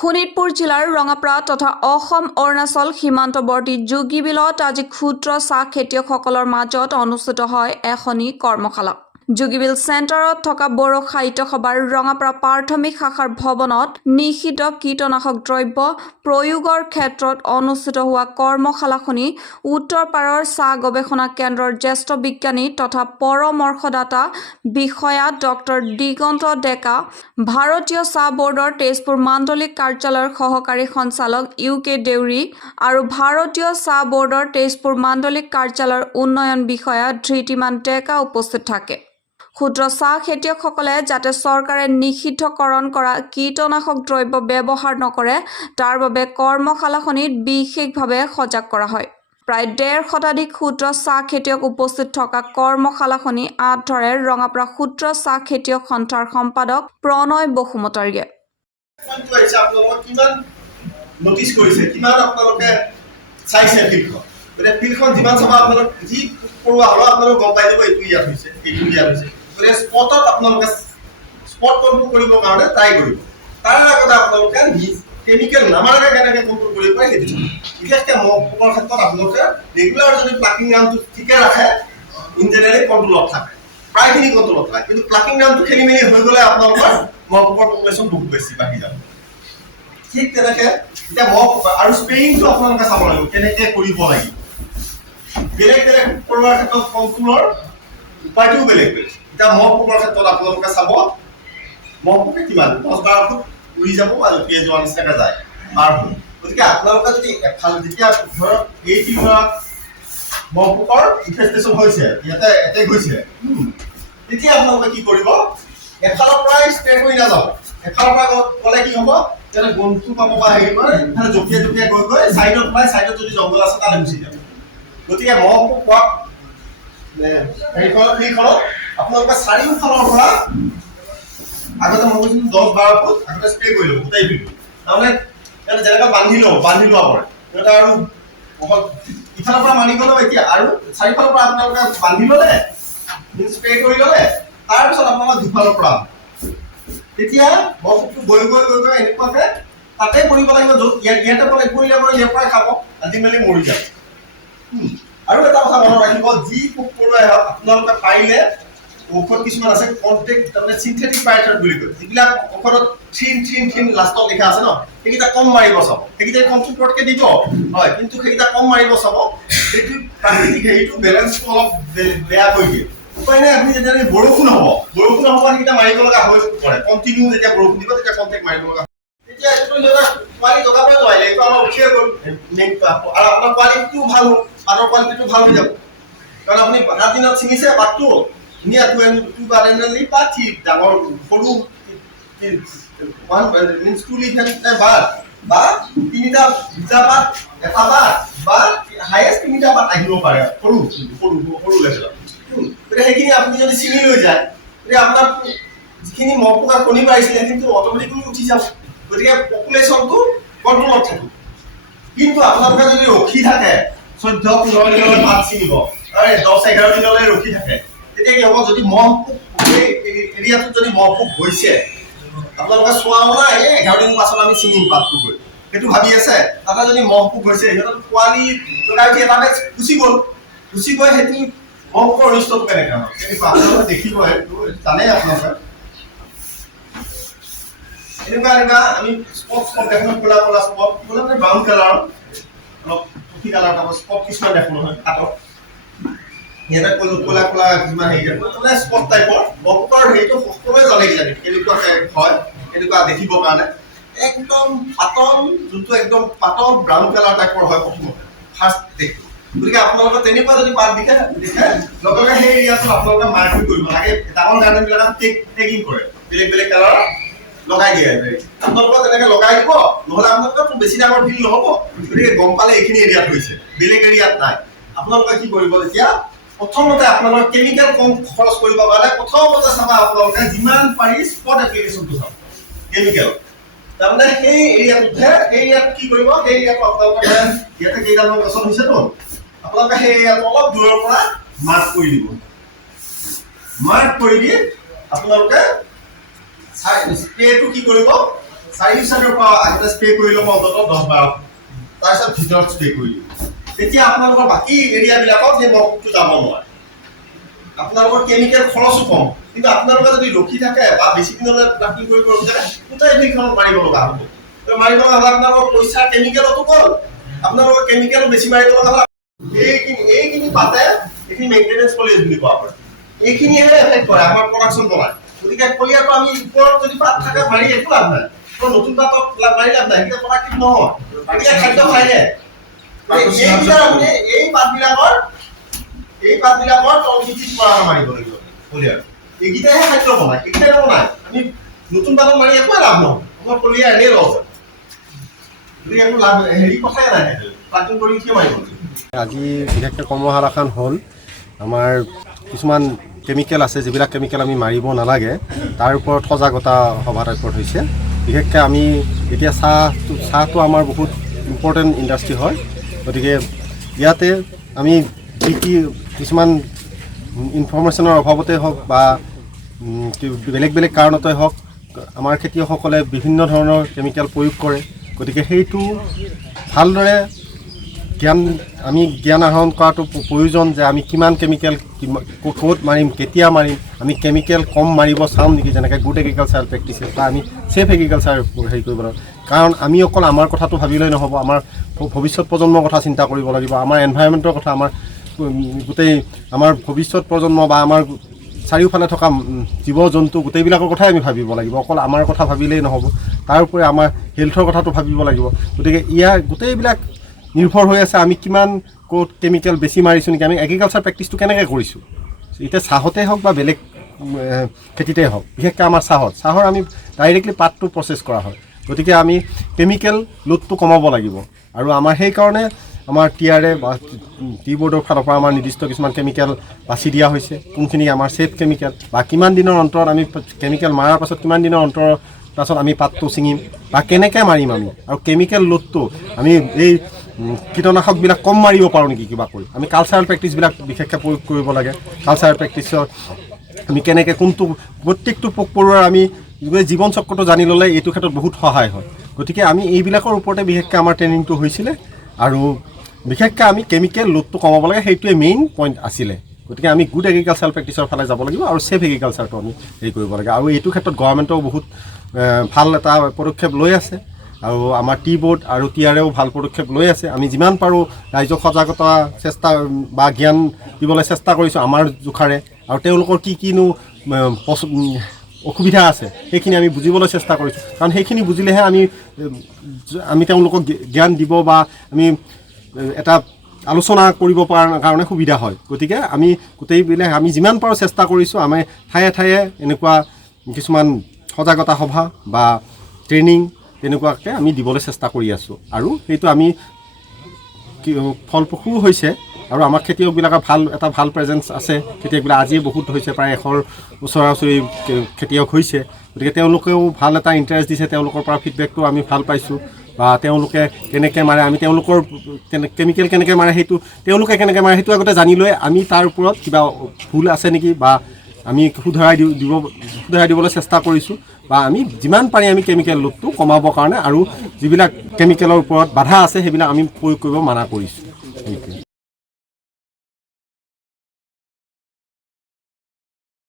শোণিতপুৰ জিলাৰ ৰঙাপাৰা তথা অসম অৰুণাচল সীমান্তৱৰ্তী যোগীবিলত আজি ক্ষুদ্ৰ চাহ খেতিয়কসকলৰ মাজত অনুষ্ঠিত হয় এখনি কৰ্মশালা। যোগীবিল চেণ্টাৰত থকা বড়ো সাহিত্য সভাৰ ৰঙাপাৰা প্ৰাথমিক শাখাৰ ভৱনত নিষিদ্ধ কীটনাশক দ্ৰব্য প্ৰয়োগৰ ক্ষেত্ৰত অনুষ্ঠিত হোৱা কৰ্মশালাখনি উত্তৰ পাৰৰ চাহ গৱেষণা কেন্দ্ৰৰ জ্যেষ্ঠ বিজ্ঞানী তথা পৰামৰ্শদাতা বিষয়া ডক্টৰ দিগন্ত ডেকা ভাৰতীয় চাহ বৰ্ডৰ তেজপুৰ মাণ্ডলিক কাৰ্যালয়ৰ সহকাৰী সঞ্চালক ইউ কে দেউৰী আৰু ভাৰতীয় চাহ বৰ্ডৰ তেজপুৰ মাণ্ডলিক কাৰ্যালয়ৰ উন্নয়ন বিষয়া ধৃতিমান ডেকা উপস্থিত থাকে। ক্ষুদ্ৰ চাহ খেতিয়কসকলে যাতে চৰকাৰে নিষিদ্ধকৰণ কৰা কীটনাশক দ্ৰব্য ব্যৱহাৰ নকৰে তাৰ বাবে কৰ্মশালাখনিত বিশেষভাৱে সজাগ কৰা হয়। প্ৰায় ডেৰ শতাধিক ক্ষুদ্ৰ চাহ খেতিয়ক উপস্থিত থকা কৰ্মশালাখনি আঁত ধৰে ৰঙাপাৰা ক্ষুদ্ৰ চাহ খেতিয়ক সন্থাৰ সম্পাদক প্ৰণয় বসুমতাৰীয়ে। গতিকে ফিল্ডখন যিমান চাব আপোনালোক যি কৰোৱা হ'লেও আপোনালোকে গম পাই যাব এইটো ইয়াত হৈছে এইটো ইয়াত হৈছে। গতিকে স্পটত আপোনালোকে স্পট কণ্ট্ৰল কৰিবৰ কাৰণে ট্ৰাই কৰিব। তাৰ আগতে আপোনালোকে কেমিকেল নামাৰাকে কেনেকে কণ্ট্ৰল কৰিব পাৰে সেইটো বিশেষকৈ মহৰ ক্ষেত্ৰত আপোনালোকে ৰেগুলাৰ যদি প্লাকিং ৰাউণ্ডটো ঠিকে ৰাখে ইন জেনেৰেলি কণ্ট্ৰলত থাকে। প্ৰায়খিনি কণ্ট্ৰলত থাকে। কিন্তু প্লাকিং ৰাউণ্ডটো খেলি মেলি হৈ গ'লে আপোনালোকৰ মহৰ পপুলেশ্যন বহুত বেছি বাঢ়ি যাব। ঠিক তেনেকে এতিয়া মহ আৰু স্প্ৰেইংটো আপোনালোকে চাব লাগিব, কেনেকে কৰিব লাগিব বেলেগ বেলেগ কৰোৱাৰ ক্ষেত্ৰত কণ্ট্ৰলৰ উপায়টোও বেলেগ বেলেগ। এতিয়া মহ ক্ষেত্ৰত আপোনালোকে চাব মহ কিমান? দহ বাৰ ফুট উৰি যাব বা জঁপিয়াই যোৱাৰ নিচিনাকে যায়। বাৰ ফুট গতিকে আপোনালোকে যদি এফাল যেতিয়া ধৰক এই টিমত মহ পোকৰ ইনফেষ্টেশ্যন হৈছে, ইয়াতে এটেক হৈছে তেতিয়া আপোনালোকে কি কৰিব? এফালৰ পৰাই স্প্ৰে কৰি নাযাব। এফালৰ পৰা গ'লে কি হ'ব? ইয়াতে গন্ধটো পাব বা হেৰি কৰে জঁপিয়াই জঁপিয়াই গৈ গৈ ছাইডত ওলাই ছাইডত যদি জংঘল আছে, তালৈ গুচি যাব। গতিকে মহ পোক পোৱা হেৰিখনত ফিল্ডখনত আপোনালোকে চাৰিওফালৰ পৰা আগতে মই কৈছিলো দহ বাৰ ফুট, আগতে স্প্ৰে কৰি ল'ব গোটেই তাৰমানে ইয়াতে বান্ধি লওঁ বান্ধি লোৱা পৰে সিহঁতে আৰু ইফালৰ পৰা মানি গ'লেও এতিয়া আৰু চাৰিওফালৰ পৰা আপোনালোকে বান্ধি ল'লে স্প্ৰে কৰি ল'লে তাৰপিছত আপোনালোকে দুফালৰ পৰা তেতিয়া মহটো গৈ গৈ গৈ গৈ এনেকুৱাকে তাতে পৰিব লাগিব য'ত ইয়াত ইয়াতে পৰে পৰিলে পৰে ইয়াৰ পৰাই খাব আল্টিমেটলি মৰি যাব। আৰু এটা কথা মনত ৰাখিব, যি পোক পৰুৱাই হওক, আপোনালোকে পাৰিলে ঔষধ কিছুমান আছে কণ্টেক্ট তাৰমানে চিন্থেটিক পাইথাৰ বুলি কয়। যিবিলাক ঔষধত থ্ৰিন থ্ৰিন থ্ৰিন লাষ্টত লিখা আছে ন, সেইকেইটা কম মাৰিব চাব। সেইকেইটা কণ্ট্ৰলতকৈ দিব। হয়, কিন্তু সেইকেইটা কম মাৰিব চাব। সেইটো প্ৰাকৃতিক হেৰিটো বেলেঞ্চটো অলপ বেয়া কৰি দিয়ে। উপায় নাই, আপুনি যেতিয়া বৰষুণ হ'ব বৰষুণ হ'ব সেইকেইটা মাৰিব লগা হৈ পৰে। কণ্টিনিউ যেতিয়া বৰষুণ দিব, তেতিয়া কণ্টেক্ট মাৰিব লগা তেতিয়া এইটো সিহঁতৰ পোৱালি জগাবই নোৱাৰিলে এইটো আমাৰ উঠিয়ে গ'ল মেইন আৰু আপোনাৰ কোৱালিটিটো ভালো হ'ল পাতৰ কোৱালিটিটো ভালো হৈ যাব কাৰণ আপুনি পাত দিনত ছিঙিছে পাতটো ধুনীয়া টু এন টু বা ঠিক ডাঙৰ সৰু one means to live but বা এটা হায়েষ্ট তিনিটা পাত আহিব পাৰে সৰু সৰু সৰু লেভেলত সেইখিনি আপুনি যদি ছিঙি লৈ যায় গতিকে আপোনাৰ যিখিনি মহ পোকা কণী পাৰিছিলে কিন্তু অট'মেটিকলি উঠি যাব গতিকে পপুলেশ্যনটো কণ্ট্ৰলত থাকিব। কিন্তু আপোনালোকে যদি ৰখি থাকে, চৈধ্য, পোন্ধৰ দিনলৈ পাত ছিঙিব আৰে দহ, এঘাৰ দিনলৈ ৰখি থাকে, তেতিয়া কি হ'ব? যদি মহ এৰিয়াটোত যদি মহ পোক হৈছে, আপোনালোকে চোৱা মানে এই এঘাৰ দিন পাছত আমি ছিঙিম পাতটো গৈ। সেইটো ভাবি আছে? তাতে যদি মহ পোক হৈছে, সিহঁতৰ পোৱালি জগাই উঠি এটাতে গুচি গ'ল। গুচি গৈ সেইটো মহ পোকৰ অনিষ্টটো কেনেকৈ হয় তেনেকুৱা আপোনালোকে দেখিব সেইটো জানেই আপোনালোকে। এনেকুৱা আমি স্পট স্পট দেখোঁ ক'লা ক'লা স্পট মানে ব্ৰাউন কালাৰ অলপ কফি কালাৰ টাইপৰ স্পট কিছুমান দেখোঁ নহয়, হাতত। সিহঁতে ক'লো ক'লা ক'লা, কিছুমান হেৰি মানে স্পট টাইপৰ বকুকৰ হেৰিটো সকলোৱে জানে কিজানি কেনেকুৱা হয়, কেনেকুৱা দেখিবৰ কাৰণে। একদম পাতল, যোনটো একদম পাতল ব্ৰাউন কালাৰ টাইপৰ হয় প্ৰথমতে ফাৰ্ষ্ট দেখি। গতিকে আপোনালোকে তেনেকুৱা যদি পাত দেখে দেখে লগে সেই এৰিয়াটো আপোনালোকে মাৰ্কিং কৰিব লাগে। ডাঙৰ গাৰ্ডেনবিলাকত টেগ টেগিং কৰে। বেলেগ বেলেগ কালাৰৰ লগাই দিয়ে আপোনালোকৰ তেনেকে লগাই দিব, নহ'লে আপোনালোকৰ বেছি ডাঙৰ ফিল্ড নহ'ব। গতিকে গম পালে এইখিনি এৰিয়াত হৈছে, বেলেগ এৰিয়াত নাই। আপোনালোকে কি কৰিব তেতিয়া, প্ৰথমতে আপোনালোকে কেমিকেল কম খৰচ কৰিব কাৰণে প্ৰথমতে চাবা আপোনালোকে যিমান পাৰি স্পট এপ্লিকেশ্যনটো চাব কেমিকেল তাৰমানে সেই এৰিয়াটোতহে সেই এৰিয়াত কি কৰিব, সেই এৰিয়াটো আপোনালোকে মানে ইয়াতে কেইডালমান গছত হৈছেতো আপোনালোকে সেই এৰিয়াটো অলপ দূৰৰ পৰা মাৰ্ক কৰি দিব। মাৰ্ক কৰি দি আপোনালোকে স্প্ৰেটো কি কৰিব? চাৰি চাইডৰ পৰা আগতে স্প্ৰে কৰি ল'ব, অন্ততঃ দহ বাৰ। তাৰপিছত ভিতৰত স্প্ৰে কৰি দিম তেতিয়া আপোনালোকৰ বাকী এৰিয়াবিলাকত সেই মহটো যাব নোৱাৰে। আপোনালোকৰ কেমিকেল খৰচো কম। কিন্তু আপোনালোকে যদি ৰখি থাকে বা বেছি দিনলৈ ৰাখি কৰিব ৰখি থাকে, গোটেই মাৰিব লগা হ'ব। মাৰিব লগা হ'লে আপোনালোকৰ পইচা কেমিকেলতো গ'ল। আপোনালোকৰ কেমিকেলো বেছি মাৰিব লগা হ'ল। এইখিনি এইখিনি পাতে, এইখিনি মেইনটেনেঞ্চ পলিচ বুলি কোৱা হয়। এইখিনিহে এফেক্ট কৰে, আমাৰ প্ৰডাকশ্যন বনায় গতিকে কলিয়াটো আমি ওপৰত যদি পাত থাকে মাৰি একো লাভ নাই। তো নতুন পাতত লাভ মাৰি লাভ নাই। সেইকেইটা প্ৰডাক্টিভ নহয়। গতিকে খাদ্য খাইহে এইকেইটা আপুনি এই পাতবিলাকৰ এই পাতবিলাকৰ তলভিত্তিত পৰা মাৰিব লাগিব। কলিয়াৰ এইকেইটাহে খাদ্য বনায় এইকেইটাই নবনায় আমি নতুন পাতত মাৰি একোৱে লাভ নহয়। আমাৰ কলিয়া এনেই লছ গতিকে একো লাভ হেৰি কথাই নাই প্লাকিং কৰি কিয় মাৰিব? আজি বিশেষকৈ কৰ্মশালাখন হ'ল। আমাৰ কিছুমান কেমিকেল আছে, যিবিলাক কেমিকেল আমি মাৰিব নালাগে, তাৰ ওপৰত সজাগতা সভা টাইপত হৈছে। বিশেষকৈ আমি এতিয়া চাহটো চাহটো আমাৰ বহুত ইম্পৰ্টেণ্ট ইণ্ডাষ্ট্ৰী হয়। গতিকে ইয়াতে আমি যি কি কিছুমান ইনফৰ্মেশ্যনৰ অভাৱতে হওক বা কি- বেলেগ বেলেগ কাৰণতে হওক, আমাৰ খেতিয়কসকলে বিভিন্ন ধৰণৰ কেমিকেল প্ৰয়োগ কৰে। গতিকে সেইটো ভালদৰে জ্ঞান, আমি জ্ঞান আহৰণ কৰাটো প্ৰয়োজন যে আমি কিমান কেমিকেল কিমা- ক'ত মাৰিম, কেতিয়া মাৰিম, আমি কেমিকেল কম মাৰিব চাম নেকি, যেনেকৈ গুড এগ্ৰিকালচাৰ প্ৰেক্টিচেছ বা আমি ছেফ এগ্ৰিকালচাৰ হেৰি কৰিব লাগিব কাৰণ আমি অকল আমাৰ কথাটো ভাবিলেই নহ'ব, আমাৰ ভৱিষ্যত প্ৰজন্মৰ কথা চিন্তা কৰিব লাগিব, আমাৰ এনভাইৰমেণ্টৰ কথা, আমাৰ গোটেই আমাৰ ভৱিষ্যত প্ৰজন্ম বা আমাৰ চাৰিওফালে থকা জীৱ জন্তু গোটেইবিলাকৰ কথাই আমি ভাবিব লাগিব। অকল আমাৰ কথা ভাবিলেই নহ'ব, তাৰ উপৰি আমাৰ হেল্থৰ কথাটো ভাবিব লাগিব। গতিকে ইয়াৰ গোটেইবিলাক নিৰ্ভৰ হৈ আছে আমি কিমান ক'ত কেমিকেল বেছি মাৰিছোঁ নেকি, আমি এগ্ৰিকালচাৰ প্ৰেক্টিচটো কেনেকৈ কৰিছোঁ? এতিয়া চাহতে হওক বা বেলেগ খেতিতে হওক, বিশেষকৈ আমাৰ চাহত, চাহৰ আমি ডাইৰেক্টলি পাতটো প্ৰচেছ কৰা হয়। গতিকে আমি কেমিকেল লোডটো কমাব লাগিব। আৰু আমাৰ সেইকাৰণে আমাৰ টি আৰ বা টি বৰ্ডৰ ফালৰ পৰা আমাৰ নিৰ্দিষ্ট কিছুমান কেমিকেল বাছি দিয়া হৈছে, কোনখিনি আমাৰ ছেফ কেমিকেল বা কিমান দিনৰ অন্তৰত আমি কেমিকেল মৰাৰ পাছত কিমান দিনৰ অন্তৰৰ পাছত আমি পাতটো ছিঙিম, বা কেনেকৈ মাৰিম আমি, আৰু কেমিকেল লোডটো আমি এই কীটনাশকবিলাক কম মাৰিব পাৰোঁ নেকি কিবা কৰি? আমি কালচাৰেল প্ৰেক্টিচবিলাক বিশেষকৈ প্ৰয়োগ কৰিব লাগে। কালচাৰেল প্ৰেক্টিচৰ আমি কেনেকৈ, কোনটো, প্ৰত্যেকটো পোক পৰুৱাৰ আমি জীৱন চক্ৰটো জানি ল'লে এইটো ক্ষেত্ৰত বহুত সহায় হয়। গতিকে আমি এইবিলাকৰ ওপৰতে বিশেষকৈ আমাৰ ট্ৰেইনিংটো হৈছিলে আৰু বিশেষকৈ আমি কেমিকেল লোডটো কমাব লাগে, সেইটোৱে মেইন পইণ্ট আছিলে। গতিকে আমি গুড এগ্ৰিকালচাৰ প্ৰেক্টিচৰ ফালে যাব লাগিব আৰু ছেফ এগ্ৰিকালচাৰটো আমি হেৰি কৰিব লাগে। আৰু এইটো ক্ষেত্ৰত গভৰ্ণমেণ্টেও বহুত ভালো এটা পদক্ষেপ লৈ আছে। আৰু আমাৰ টি বৰ্ড আৰু টি আৰেও ভাল পদক্ষেপ লৈ আছে। আমি যিমান পাৰোঁ ৰাইজক সজাগতা চেষ্টা বা জ্ঞান দিবলৈ চেষ্টা কৰিছোঁ আমাৰ জোখাৰে। আৰু তেওঁলোকৰ কি কিনো অসুবিধা আছে সেইখিনি আমি বুজিবলৈ চেষ্টা কৰিছোঁ। কাৰণ সেইখিনি বুজিলেহে আমি আমি তেওঁলোকক জ্ঞ- জ্ঞান দিব বা আমি এটা আলোচনা কৰিব পৰা কাৰণে সুবিধা হয়। গতিকে আমি গোটেইবিলাক আমি যিমান পাৰোঁ চেষ্টা কৰিছোঁ আমি ঠায়ে ঠায়ে এনেকুৱা কিছুমান সজাগতা সভা বা ট্ৰেইনিং তেনেকুৱাকৈ আমি দিবলৈ চেষ্টা কৰি আছোঁ। আৰু সেইটো আমি কি ফলপ্ৰসূও হৈছে আৰু আমাৰ খেতিয়কবিলাকৰ ভাল এটা ভাল প্ৰেজেঞ্চ আছে। খেতিয়কবিলাক আজিয়ে বহুত হৈছে প্ৰায় এশৰ ওচৰা ওচৰি খেতিয়ক হৈছে। গতিকে তেওঁলোকেও ভাল এটা ইণ্টাৰেষ্ট দিছে তেওঁলোকৰ পৰা ফিডবেকটো আমি ভাল পাইছোঁ। বা তেওঁলোকে কেনেকৈ মাৰে আমি তেওঁলোকৰ কেনে কেমিকেল কেনেকৈ মাৰে সেইটো তেওঁলোকে কেনেকৈ মাৰে সেইটো আগতে জানি লৈ আমি তাৰ ওপৰত কিবা ভুল আছে নেকি বা আমি শুধৰাই দিব, শুধৰাই দিবলৈ চেষ্টা কৰিছোঁ। বা আমি যিমান পাৰি আমি কেমিকেল লোডটো কমাবৰ কাৰণে আৰু যিবিলাক কেমিকেলৰ ওপৰত বাধা আছে, সেইবিলাক আমি প্ৰয়োগ কৰিব মানা কৰিছোঁ। সেইটোৱে।